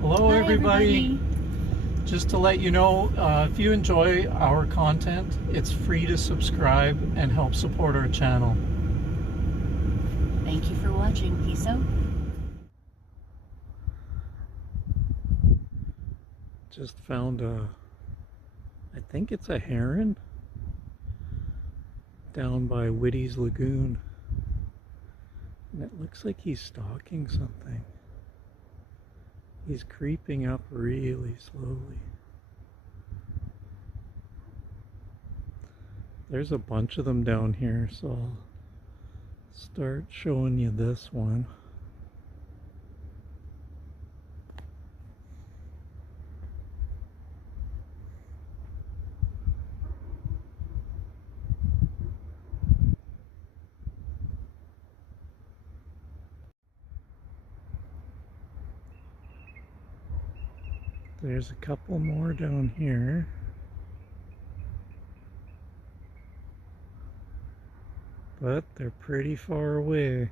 Hello, Hi, everybody. everybody. Just to let you know, if you enjoy our content, it's free to subscribe and help support our channel. Thank you for watching. Peace out. Just found I think it's a heron down by Witty's lagoon. And it looks like he's stalking something. He's creeping up really slowly. There's a bunch of them down here, so I'll start showing you this one. There's a couple more down here. But they're pretty far away.